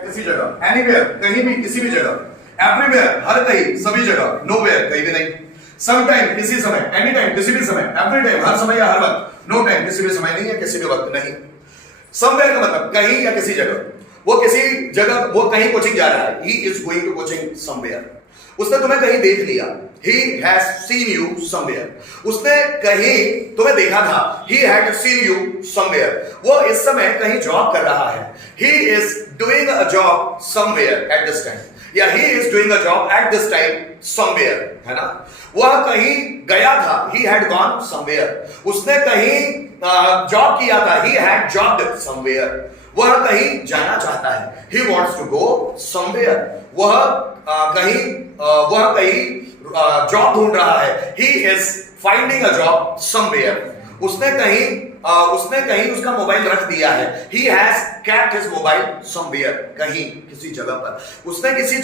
किसी जगह, एनीवेयर कहीं भी किसी भी जगह, एवरीवेयर हर कहीं सभी जगह, नोवेयर कहीं भी नहीं, समटाइम किसी समय, एनी टाइम किसी भी समय, एवरी टाइम हर समय या हर वक्त, नो टाइम किसी भी समय नहीं है किसी भी वक्त नहीं। समवेयर का मतलब कहीं या किसी जगह, वो किसी जगह वो कहीं कोचिंग जा रहा है, he is going to coaching somewhere. उसने तुम्हें कहीं देख लिया, he has seen you somewhere। उसने कहीं तुम्हें देखा था, he had seen you somewhere। वो इस समय कहीं जॉब कर रहा है, he is doing a job somewhere at this time, या he is doing a job at this time somewhere, है ना। वह कहीं गया था, he had gone somewhere। उसने कहीं जॉब किया था, he had jobbed somewhere। वह कहीं जाना चाहता है, he wants to go somewhere। वह कहीं जॉब ढूंढ रहा है, he is finding a job somewhere। उसने कहीं उसका मोबाइल रख दिया है, he has kept his mobile somewhere। कहीं किसी जगह पर उसने किसी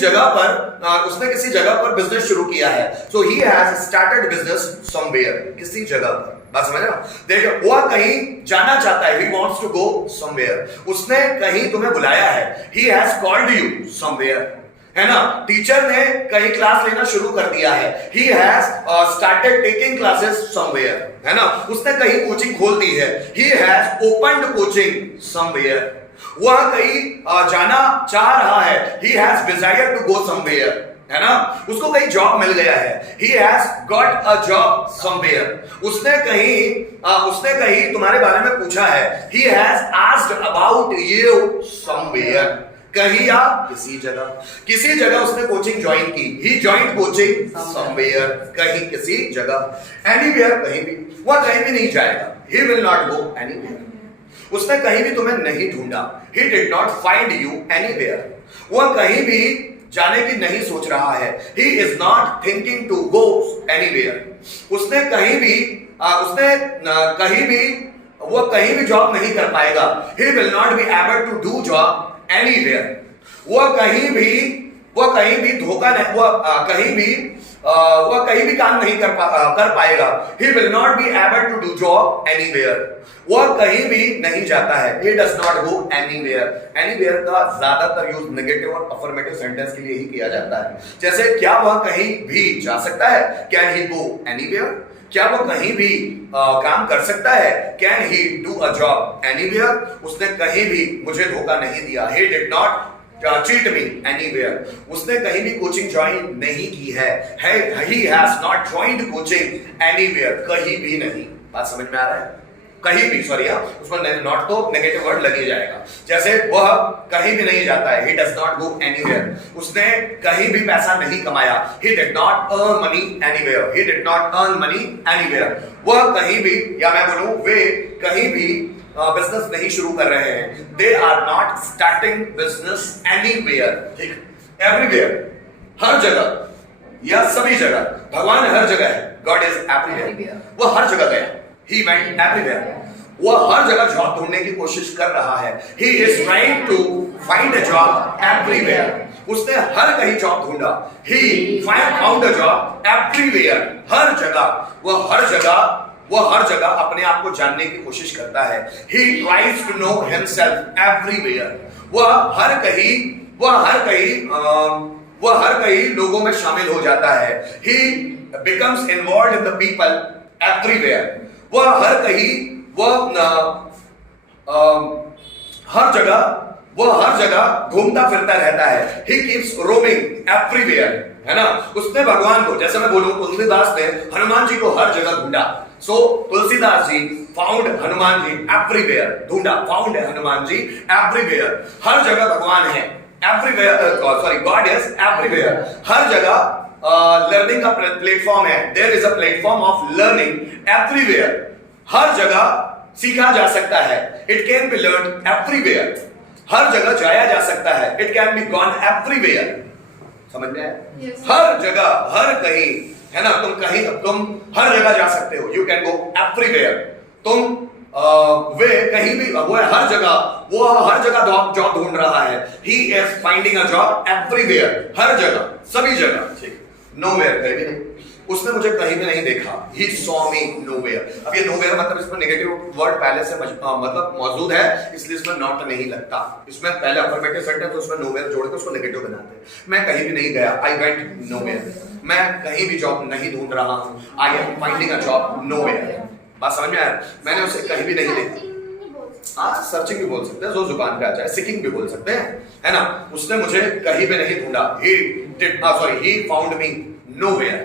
जगह पर बिजनेस शुरू किया है, so he has started business somewhere। किसी जगह पर, बात समझ रहे हो? देखो, वह कहीं जाना चाहता है, he wants to go somewhere। उसने कहीं तुम्हें बुलाया है, he has called you somewhere, है ना। टीचर ने कहीं क्लास लेना शुरू कर दिया है, he has started taking classes somewhere, है ना। उसने कहीं कोचिंग खोल दी है, he has opened coaching somewhere। वह कहीं जाना चाह रहा है, he has desired to go somewhere, है ना। उसको कहीं जॉब मिल गया है, he has got a job somewhere। उसने कहीं तुम्हारे बारे में पूछा है, he has asked about you somewhere। कहीं या किसी जगह उसने कोचिंग ज्वाइन की, he joined coaching somewhere। कहीं किसी जगह, anywhere कहीं भी, वह कहीं भी नहीं जाएगा, he will not go anywhere। उसने कहीं भी तुम्हें नहीं ढूंढा, he did not find you anywhere। वह कहीं भी जाने की नहीं सोच रहा है, he is not thinking to go anywhere। उसने कहीं भी जॉब नहीं कर पाएगा, he will not be able to do job anywhere। वह कहीं भी धोखा नहीं, वह कहीं भी काम नहीं कर पाएगा, he will not be able to do job anywhere। वह कहीं भी नहीं जाता है, he does not go anywhere। anywhere का ज्यादातर यूज नेगेटिव और अफर्मेटिव सेंटेंस के लिए ही किया जाता है। जैसे क्या वह कहीं भी जा सकता है, can he go anywhere। क्या वो कहीं भी काम कर सकता है, can he do a job anywhere. उसने कहीं भी मुझे धोखा नहीं दिया, he did not cheat me anywhere। उसने कहीं भी कोचिंग ज्वाइन नहीं की है, he has not joined coaching anywhere। कहीं भी नहीं, बात समझ में आ रहा है? कहीं भी, सॉरी, उसमें नॉट तो नेगेटिव वर्ड लग ही जाएगा। जैसे वह कहीं भी नहीं जाता है, he does not go anywhere। उसने कहीं भी पैसा नहीं कमाया, he did not earn money anywhere। he did not earn money anywhere। वह कहीं भी, या मैं बोलूं वे कहीं भी बिजनेस नहीं शुरू कर रहे हैं, they are not starting business anywhere। ठीक, एवरीवेयर हर जगह या सभी जगह, भगवान हर जगह है, God is everywhere। वह हर जगह गया, he went everywhere। वह हर जगह जॉब ढूंढने की कोशिश कर रहा है, he is trying to find a job everywhere। उसने हर कहीं जॉब ढूंढा, he found a job everywhere। हर जगह वह हर जगह अपने आप को जानने की कोशिश करता है, he tries to know himself everywhere। वह हर कहीं लोगों में शामिल हो जाता है, he becomes involved in the people everywhere। वह हर जगह घूमता फिरता रहता है, he keeps roaming everywhere, है ना। उसने भगवान को, जैसे मैं बोलूं, तुलसीदास ने हनुमान जी को हर जगह ढूंढा, so Tulsidas ji found Hanuman ji everywhere। ढूंढा, फाउंड है हनुमान जी everywhere। हर जगह भगवान है, everywhere, sorry, God is everywhere। हर जगह लर्निंग का प्लेटफॉर्म है, there is a platform of learning everywhere. हर जगह सीखा जा सकता है, it can be learn everywhere. हर जगह जाया जा सकता है, it can be gone everywhere. समझ में आया? हर जगह, हर कहीं, है ना। तुम हर जगह जा सकते हो, यू कैन गो एवरीवेयर। वे कहीं भी, वो हर जगह जॉब ढूंढ रहा है, he is finding a job everywhere. हर जगह, सभी जगह, ठीक। नोवेयर कहीं भी नहीं। उसने मुझे कहीं भी नहीं देखा। He saw me nowhere। अब ये nowhere मतलब इसमें नेगेटिव वर्ड पहले से मतलब मौजूद है, इसलिए इसमें नॉट नहीं लगता। इसमें पहले अफर्मेटिव सेंटेंस तो उसमें nowhere जोड़ के उसको नेगेटिव बनाते हैं। मैं कहीं भी नहीं गया, I went nowhere। मैं कहीं भी जॉब नहीं ढूंढ रहा हूँ, I am finding a job nowhere। बात समझ में आया? मैंने उसे कहीं भी नहीं देखा। हाँ, सर्चिंग भी बोल सकते हैं, जो जुबान पे आ जाए, सीकिंग भी बोल सकते हैं, है ना। उसने मुझे कहीं भी नहीं ढूंढा। He found me nowhere।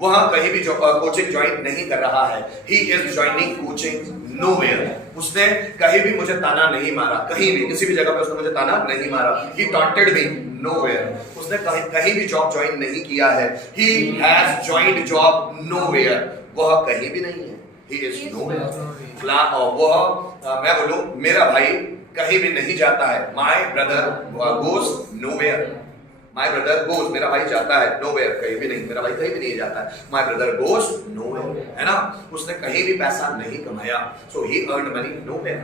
वह कहीं भी कोचिंग ज्वाइन नहीं कर रहा है। He is joining coaching nowhere। उसने कहीं भी मुझे ताना नहीं मारा, कहीं भी किसी भी जगह पे उसने मुझे ताना नहीं मारा। He taunted me nowhere। उसने कहीं भी जॉब ज्वाइन नहीं किया है। He has joined job nowhere। वह कहीं भी नहीं है। He is nowhere। मैं बोलूं मेरा भाई कहीं भी नहीं जाता है। My brother goes nowhere। My brother goes, मेरा भाई जाता है nowhere, कहीं भी नहीं, मेरा भाई कहीं भी नहीं जाता है। My brother goes nowhere, है ना। उसने कहीं भी पैसा नहीं कमाया। So he earned money nowhere।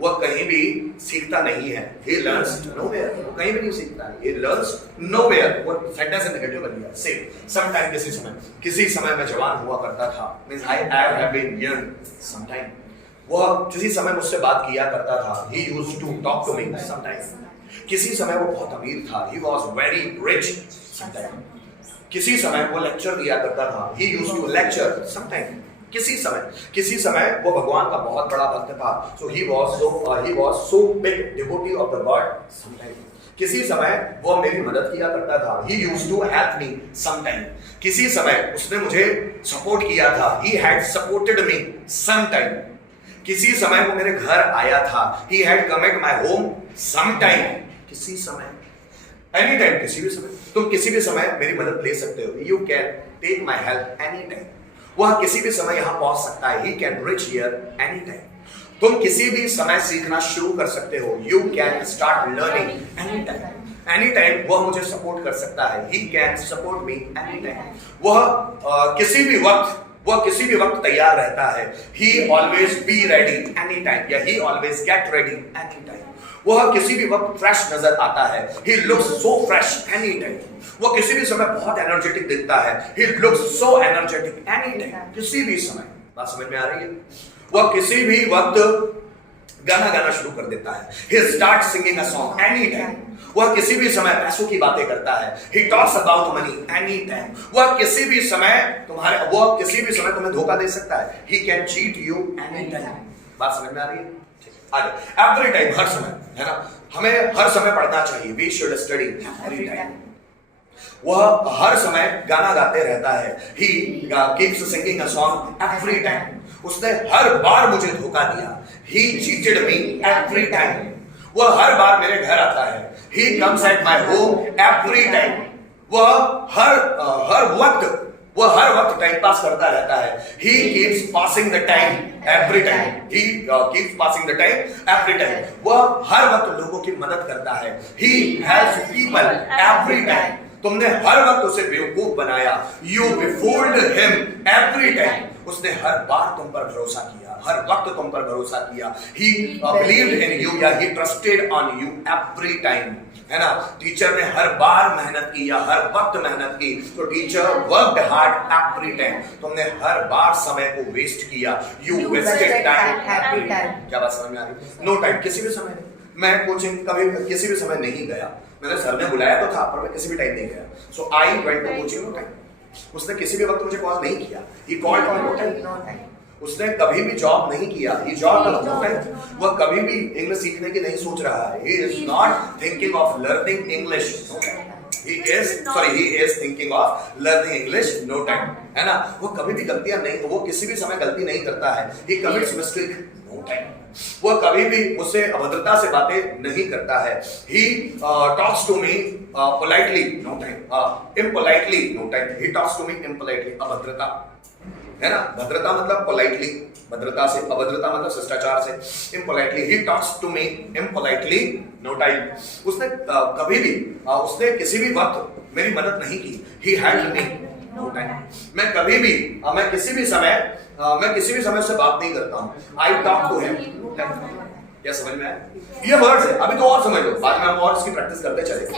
वह कहीं भी सीखता नहीं है। He learns nowhere। वो कहीं भी नहीं सीखता है। He learns nowhere। वो सेंटेंस नेगेटिव बन गया। Say, sometime किसी समय मैं जवान हुआ करता था। Means I have been young sometime। वह किसी समय मुझसे बात किया करता था। He used to talk to me sometime। किसी समय वो बहुत अमीर था। He was very rich sometime। किसी समय वो लेक्चर दिया करता था। He used to lecture sometime। किसी समय वो भगवान का बहुत बड़ा भक्त था। So he was so big devotee of the God sometime। किसी समय वो मेरी मदद किया करता था। He used to help me sometime। किसी समय उसने मुझे सपोर्ट किया था। He had supported me sometime। किसी समय वो मेरे घर आया था। He had come at my home sometime। किसी समय, एनी टाइम, किसी भी समय। तुम किसी भी समय मेरी मदद ले सकते हो। You can take my help anytime। वह किसी भी समय यहाँ पहुंच सकता है। He can reach here anytime। तुम किसी भी समय सीखना शुरू कर सकते हो। You can start learning anytime। anytime वह मुझे सपोर्ट कर सकता है। He can support me anytime। वह किसी भी वक्त तैयार रहता है। He always be ready anytime या he always get ready anytime। वह किसी भी वक्त फ्रेश नजर आता है। He looks so fresh anytime। वह किसी भी समय बहुत एनर्जेटिक दिखता है। He looks so energetic anytime। किसी भी समय। बात समझ में आ रही है? वह किसी भी वक्त गाना शुरू कर देता है। He starts singing a song anytime। वह किसी भी समय पैसों की बातें करता है। He talks about money anytime। वह किसी भी समय तुम्हें धोखा दे सकता है। He can cheat you anytime। बात समझ में आ रही है? आगे, एवरी टाइम, हर समय, है ना। हमें हर समय पढ़ना चाहिए। We should study every time। वह हर समय गाना गाते रहता है। He keeps singing a song every time। उसने हर बार मुझे धोखा दिया। He cheated me every time। वह हर बार मेरे घर आता है। He comes at my home every time। वह हर वक्त टाइम पास करता रहता है। He keeps passing the time every time। He keeps passing the time every time। वह हर वक्त लोगों की मदद करता है। He helps people every time। तुमने हर वक्त उसे बेवकूफ बनाया। You befooled him every time। उसने हर बार तुम पर भरोसा किया, हर वक्त तुम पर भरोसा किया। He believed in you या he trusted on you every time। है ना। टीचर ने हर बार मेहनत की या हर वक्त मेहनत की। तो teacher worked hard every time. तुमने हर बार समय को वेस्ट किया। You wasted time every time. क्या बात समझ में आ रही? नो टाइम, किसी भी समय। मैं कोचिंग कभी किसी भी समय नहीं गया। मैंने सर ने बुलाया तो था, पर मैं किसी भी टाइम नहीं गया। So I went to coaching no time. उसने किसी भी वक्त मुझे कॉल नहीं किया। He called on no time. उसने कभी भी जॉब नहीं किया। He jobbed on no time। वह कभी भी इंग्लिश सीखने की नहीं सोच रहा है। He is not thinking of learning English no time। He is thinking of learning English no time। है ना। वो कभी भी वो किसी भी समय गलती नहीं करता है। He commits mistake no time। वह कभी भी मुझसे अभद्रता से बातें नहीं करता है। He talks to me politely no time। impolitely no time। He talks to me impolitely। अभद्रता, है ना। भद्रता मतलब पोलाइटली, भद्रता से, अभद्रता मतलब शिष्टाचार से। Impolitely, he talks to me impolitely no time. उसने कभी भी उसने किसी भी वक्त मेरी मदद नहीं की। He helped me no time. मैं किसी भी समय उससे बात नहीं करता हूँ। I talk to him no time. क्या समझ में आया? ये वर्ड्स है। अभी तो और समझ लो, बाद में हम और इसकी प्रैक्टिस करते चलेंगे।